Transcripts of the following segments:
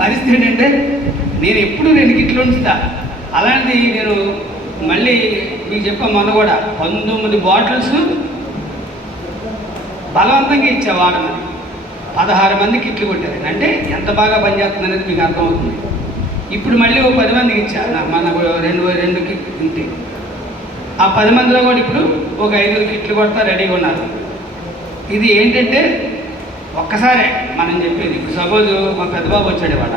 పరిస్థితి ఏంటంటే నేను ఎప్పుడు నేను కిట్లు ఉంచుతా. అలాంటిది నేను మళ్ళీ మీకు చెప్పా మొన్న కూడా పంతొమ్మిది బాటిల్స్ బలవంతంగా ఇచ్చా వాడమని. పదహారు మంది కిట్లు కొట్టారు. అంటే ఎంత బాగా పనిచేస్తుంది అనేది మీకు అర్థమవుతుంది. ఇప్పుడు మళ్ళీ ఓ పది మందికి ఇచ్చా. మన రెండు రెండు కిట్లు ఇంటి ఆ పది మందిలో కూడా ఇప్పుడు ఒక ఐదుగురు కిట్లు కొడతా రెడీగా ఉన్నారు. ఇది ఏంటంటే ఒక్కసారే మనం చెప్పేది. ఇప్పుడు సపోజ్ మా పెద్దబాబు వచ్చాడు ఇవాళ.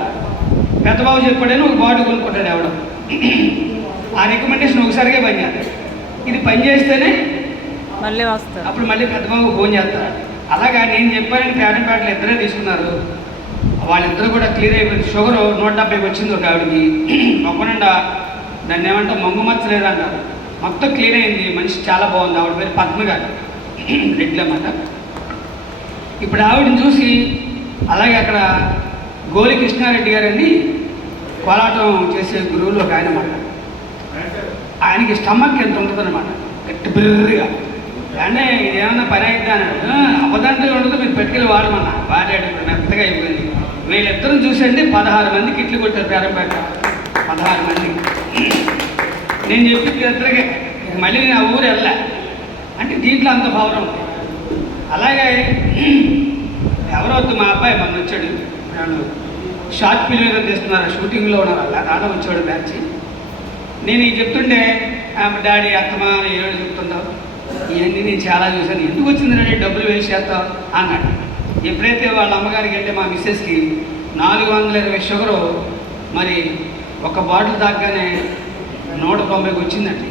పెద్దబాబు చెప్పాడని ఒక బాటిల్ కొనుక్కుంటాడు ఎవడం. ఆ రికమెండేషన్ ఒకసారిగా పనిచేస్తాడు ఇది పని చేస్తేనే మళ్ళీ వస్తారు. అప్పుడు మళ్ళీ పెద్దబాబు ఫోన్ చేస్తారు అలాగా నేను చెప్పానని పేరెంట్ ప్యాట్లు ఇద్దరే తీసుకున్నారు. వాళ్ళిద్దరూ కూడా క్లియర్ అయిపోయింది. షుగర్ నూట డెబ్బైకి వచ్చింది ఒక ఆవిడకి. మొక్కనుండా దాన్ని ఏమంటే మొంగు మచ్చలేదు అంటారు మొత్తం క్లియర్ అయింది. మనిషి చాలా బాగుంది. ఆవిడ పేరు పద్మ గారు రెడ్లు అన్నమాట. ఇప్పుడు ఆవిడని చూసి అలాగే అక్కడ గోలి కృష్ణారెడ్డి గారండి కోలాటం చేసే గురువులు ఒక ఆయన అన్నమాట ఆయనకి స్టమక్ ఎంత ఉంటుందన్నమాట. గట్టి బిర్రిగా. అంటే ఏమన్నా పని అయితే అన్నాడు. ఉండదు మీరు పెట్టుకెళ్ళి వాడమన్నా. వాడాడు మెత్తగా అయిపోయింది. వీళ్ళిద్దరం చూసండి పదహారు మంది కిట్లు కొట్టారు పేరంపేట పదహారు మంది. నేను చెప్పింది ఇద్దరికి మళ్ళీ నేను ఆ ఊరు వెళ్ళా అంటే దీంట్లో అంత భావన ఉంది. అలాగే ఎవరొద్దు మా అబ్బాయి మొన్న వచ్చాడు. వాళ్ళు షార్ట్ ఫిల్మ్ తీస్తున్నారు షూటింగ్లో ఉన్నారు? అలా నాన్న వచ్చాడు బ్యాచ్. నేను ఇది చెప్తుంటే ఆమె డాడీ అత్తమా ఏడు చెప్తుంటావు ఇవన్నీ నేను చాలా చూశాను. ఎందుకు వచ్చింది డబ్బులు వేసి చేస్తావు? అన్నాడు. ఎప్పుడైతే వాళ్ళ అమ్మగారికి అంటే మా మిస్సెస్కి నాలుగు వందల ఇరవై షుగరు మరి ఒక బాటిల్ దాకానే నూట తొంభైకి వచ్చిందండి.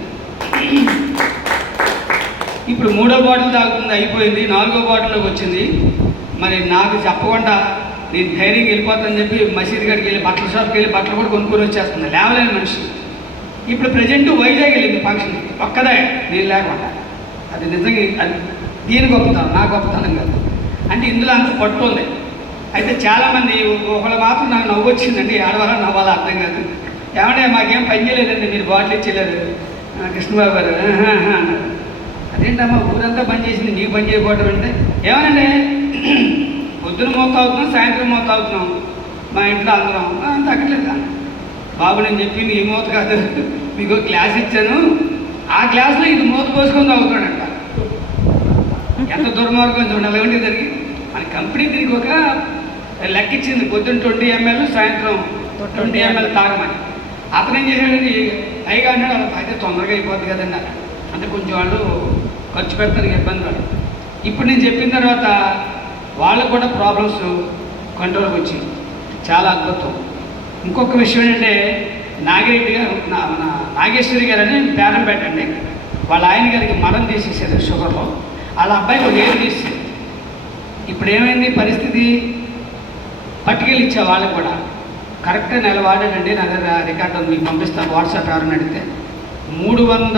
ఇప్పుడు మూడో బాటిల్ తాగుతుంది అయిపోయింది. నాలుగో బాటిల్లోకి వచ్చింది. మరి నాకు చెప్పకుండా నేను ధైర్యంగా వెళ్ళిపోతానని చెప్పి మసీద్ గడికి వెళ్ళి బట్టల షాప్కి వెళ్ళి బట్టలు కూడా కొనుక్కొని వచ్చేస్తుంది. లేవలేని మనిషి. ఇప్పుడు ప్రజెంట్ వైజాగ్ వెళ్ళింది ఫంక్షన్. ఒక్కదే నేను లేకుండా. అది నిజంగా అది దీని గొప్పతనం నా గొప్పతనం కాదు. అంటే ఇందులో అంత పట్టు ఉంది. అయితే చాలామంది ఒకళ్ళ మాత్రం నాకు నవ్వు వచ్చిందండి. ఆడవాళ్ళ నవ్వాలో అర్థం కాదు. ఏమంటే మాకేం పని చేయలేదండి మీరు బాటిల్ ఇచ్చేయలేదు. కృష్ణబాబు గారు అన్నారు. అదేంటమ్మా ఊరంతా పని చేసింది నీకు పని చేయకపోవడం అంటే? ఏమనండి? పొద్దున మోత అవుతున్నాం సాయంత్రం మోత అవుతున్నాం మా ఇంట్లో అందరం. "ఆ, తగ్గట్లేదు బాబు నేను చెప్పింది ఈ మూత కాదు. మీకు క్లాస్ ఇచ్చాను. ఆ క్లాస్లో ఇది మూత పోసుకొని తాగుతాడంట ఎంత దుర్మార్గం చూడాలి అలాంటి దానికి. మన కంపెనీ దీనికి ఒక లెక్క ఇచ్చింది. పొద్దున్న ట్వంటీ ఎంఎల్ సాయంత్రం ట్వంటీ ఎంఎల్ తాగమని. అతను ఏం చేశాడని పైగా అన్నాడు అలా తాగితే తొందరగా అయిపోద్ది కదండి అన్నాడు. అంటే కొంచెం వాళ్ళు ఖర్చు పెడతానికి ఇబ్బంది పడి ఇప్పుడు నేను చెప్పిన తర్వాత వాళ్ళకు కూడా ప్రాబ్లమ్స్ కంట్రోల్కి వచ్చింది చాలా అద్భుతం. ఇంకొక విషయం ఏంటంటే నాగిరెడ్డి గారు మన నాగేశ్వరి గారు అని పేరం పెట్టండి వాళ్ళ ఆయన గారికి మరం తీసేసారు షుగర్లో వాళ్ళ అబ్బాయికి ఒక ఏం తీసేది ఇప్పుడు ఏమైంది? పరిస్థితి పట్టుకెళ్ళి ఇచ్చా వాళ్ళకి కూడా. కరెక్ట్గా నెల వాడాడండి నా దగ్గర రికార్డు మీకు పంపిస్తాను వాట్సాప్ ఎవరైనా అడిగితే. మూడు వందల